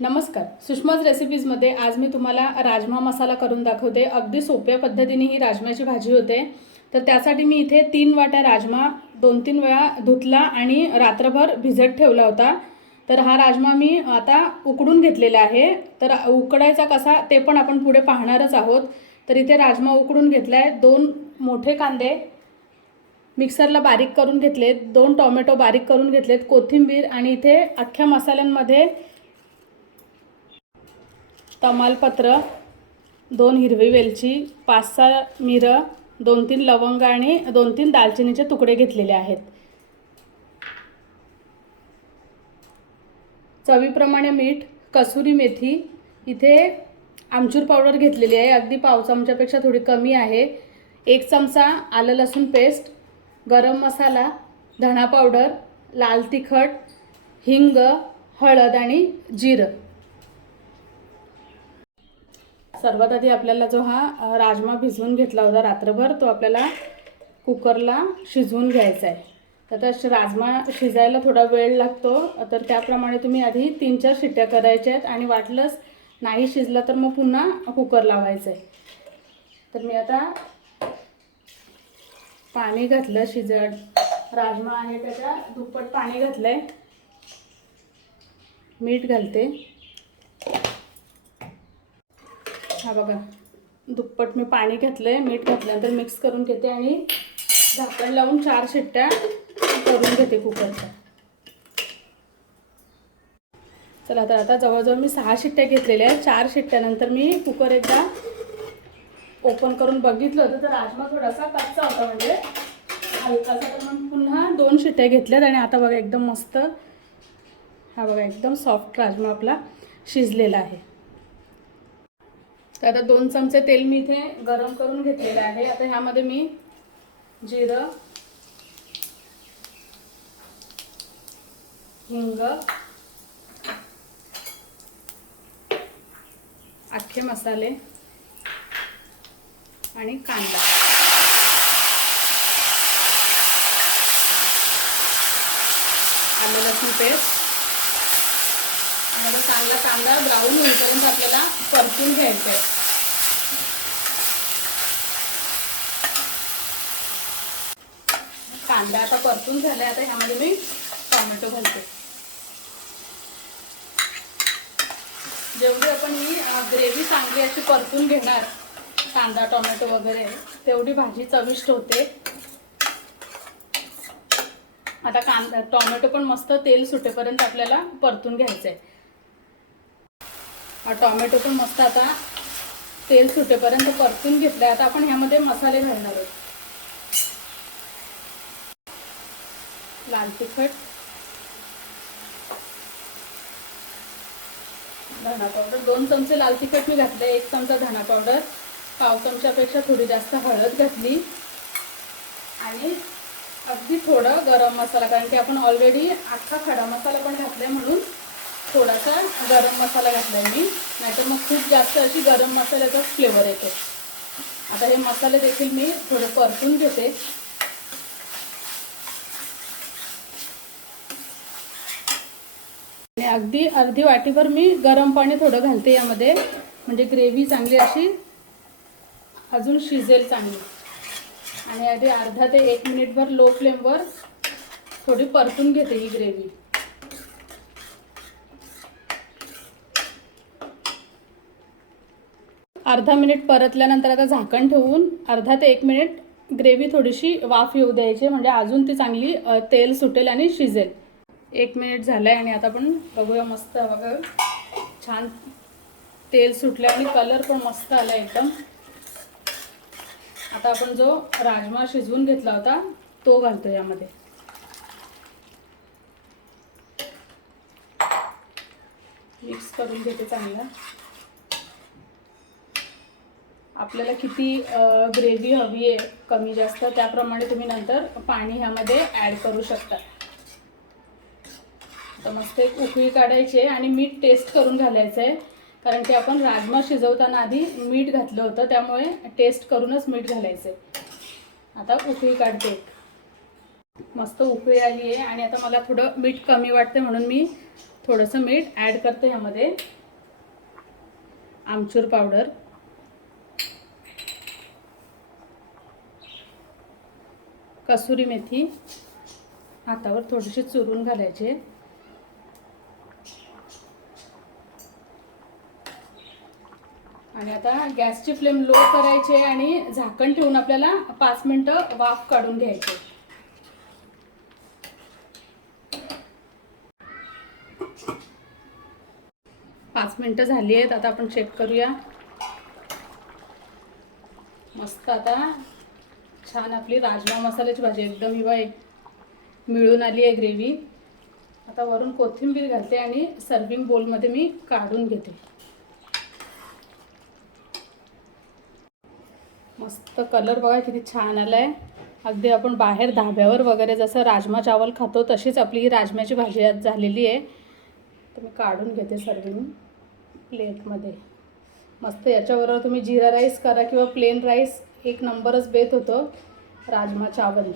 नमस्कार. सुषमाज रेसिपीजमध्ये आज मी तुम्हाला राजमा मसाला करून दाखवते. अगदी सोप्या पद्धतीने ही राजम्याची भाजी होते. तर त्यासाठी मी इथे तीन वाट्या राजमा दोन तीन वेळा धुतला आणि रात्रभर भिजत ठेवला होता. तर हा राजमा मी आता उकडून घेतलेला आहे. तर उकडायचा कसा ते पण आपण पुढे पाहणारच आहोत. तर इथे राजमा उकडून घेतला आहे दोन मोठे कांदे मिक्सरला बारीक करून घेतलेत. दोन टोमॅटो बारीक करून घेतलेत. कोथिंबीर आणि इथे अख्ख्या मसाल्यांमध्ये तमालपत्र दोन हिरवी वेलची पाच सहा मिरं दोन तीन लवंग आणि दोन तीन दालचिनीचे तुकडे घेतलेले आहेत. चवीप्रमाणे मीठ कसुरी मेथी इथे आमचूर पावडर घेतलेली आहे. अगदी पाव चमच्यापेक्षा थोडी कमी आहे. एक चमचा आलं लसूण पेस्ट गरम मसाला धणा पावडर लाल तिखट हिंग हळद आणि जिरं. सर्वात आधी आपल्याला जो हा राजमा भिजवून घेतला होता रात्रभर तो आपल्याला कुकरला शिजवून घ्यायचा आहे. तर राजमा शिजायला थोडा वेळ लागतो. तर त्याप्रमाणे तुम्ही आधी तीन चार शिट्ट्या करायच्या आहेत आणि वाटलंच नाही शिजलं तर मग पुन्हा कुकर लावायचं आहे तर मी आता पाणी घातलं शिजड राजमा आहे त्याच्या दुप्पट पाणी घातलं आहे मीठ घालते. हा बघा. दुप्पट मी पाणी घातलंय मीठ घातल्यानंतर मिक्स करून घेते आणि झाकण लावून चार शिट्ट्या करून घेते कुकरच्या. चला तर आता जवळजवळ मी सहा शिट्ट्या घेतलेल्या आहेत. चार शिट्ट्यानंतर मी कुकर एकदा ओपन करून बघितलं होतं. तर राजमा थोडासा कच्चा होता म्हणजे हलकासा तर मग पुन्हा दोन शिट्ट्या घेतल्यात आणि आता बघा एकदम मस्त हा बघा एकदम सॉफ्ट राजमा आपला शिजलेला आहे. तर आता दोन चमचे तेल मी इथे गरम करून घेतलेलं आहे. आता ह्यामध्ये मी जिरं हिंग अख्खे मसाले आणि कांदा. आलं लसूण पेस्ट. आणि चांगला कांदा ब्राऊन होईपर्यंत आपल्याला परतून घ्यायचा आहे कांदा आता परतून झालाय आता ह्यामध्ये मी टोमॅटो घालते. जेवढी आपण ही ग्रेव्ही चांगली अशी परतून घेणार कांदा टोमॅटो वगैरे तेवढी भाजी चविष्ट होते. आता कांदा टोमॅटो पण मस्त तेल सुटेपर्यंत आपल्याला परतून घ्यायचं आहे टोमॅटो पण मस्त आता तेल सुटेपर्यंत परतून घेतलंय. आता आपण ह्यामध्ये मसाले घालणार आहोत. लाल तिखट. धना पावडर दोन चमचे लाल तिखट मी घातले. एक चमचा धना पावडर पाव चमच्यापेक्षा थोडी जास्त हळद घातली. आणि अगदी थोडं गरम मसाला कारण की आपण ऑलरेडी अख्खा खडा मसाला पण घातलाय म्हणून थोडासा गरम मसाला घातलाय मी. नाहीतर मग खूप जास्त अशी गरम मसाल्याचा फ्लेवर येतो. आता हे मसाले देखील मी थोडे परतून घेते. आणि अगदी अर्धी वाटीभर मी गरम पाणी थोडं घालते यामध्ये. म्हणजे ग्रेव्ही चांगली अशी अजून शिजेल चांगली. आणि आधी अर्धा ते एक मिनिटभर लो फ्लेमवर थोडी परतून घेते ही ग्रेव्ही अर्धा मिनिट परतल्यानंतर आता झाकण ठेवून अर्धा ते एक मिनिट ग्रेव्ही थोडीशी वाफ येऊ द्यायची. म्हणजे अजून ती चांगली तेल सुटेल आणि शिजेल. एक मिनिट झालंय आणि आता आपण बघूया मस्त बघा. छान तेल सुटलं आणि कलर पण मस्त आला एकदम. आता आपण जो राजमा शिजवून घेतला होता तो घालतो यामध्ये. मिक्स करून घेते चांगलं. आपल्याला किती ग्रेव्ही हवी आहे कमी जास्त त्याप्रमाणे तुम्ही नंतर पाणी ह्यामध्ये ॲड करू शकता. तर मस्त एक उकळी काढायची आहे आणि मीठ टेस्ट करून घालायचं आहे कारण की आपण राजमा शिजवताना आधी मीठ घातलं होतं त्यामुळे टेस्ट करूनच मीठ घालायचं आहे आता उकळी काढते. मस्त उकळी आली आहे आणि आता मला थोडं मीठ कमी वाटते म्हणून मी थोडंसं मीठ ॲड करते ह्यामध्ये आमचूर पावडर कसुरी मेथी. हातावर थोडीशी चुरून घालायचे. आणि आता गॅसची फ्लेम लो करायचे आणि झाकण ठेवून आपल्याला पाच मिनटं वाफ काढून घ्यायचे पाच मिनटं झाली आहेत आता आपण चेक करूया. मस्त आता छान आपली राजमा मसाल्याची भाजी एकदम हिवा एक मिळून आली आहे ग्रेव्ही आता वरून कोथिंबीर घालते आणि सर्विंग बोलमध्ये मी काढून घेते. मस्त कलर बघा किती छान आलाय. अगदी आपण बाहेर धाब्यावर वगैरे जसं राजमा चावल खातो तशीच आपली ही राजम्याची भाजी आज झालेली आहे. तर मी काढून घेते सर्विंग प्लेटमध्ये. मस्त याच्याबरोबर तुम्ही जिरा राईस करा किंवा प्लेन राईस एक नंबरच बेत होतो राजमा चावल.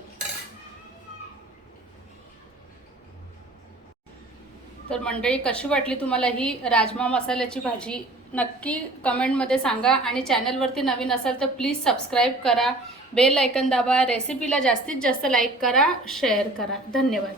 तर मंडळी कशी वाटली तुम्हाला ही राजमा मसाल्याची भाजी? नक्की कमेंटमध्ये सांगा आणि चॅनलवरती नवीन असाल तर प्लीज सबस्क्राईब करा बेल ऐकन दाबा रेसिपीला जास्तीत जास्त लाईक करा शेअर करा. धन्यवाद.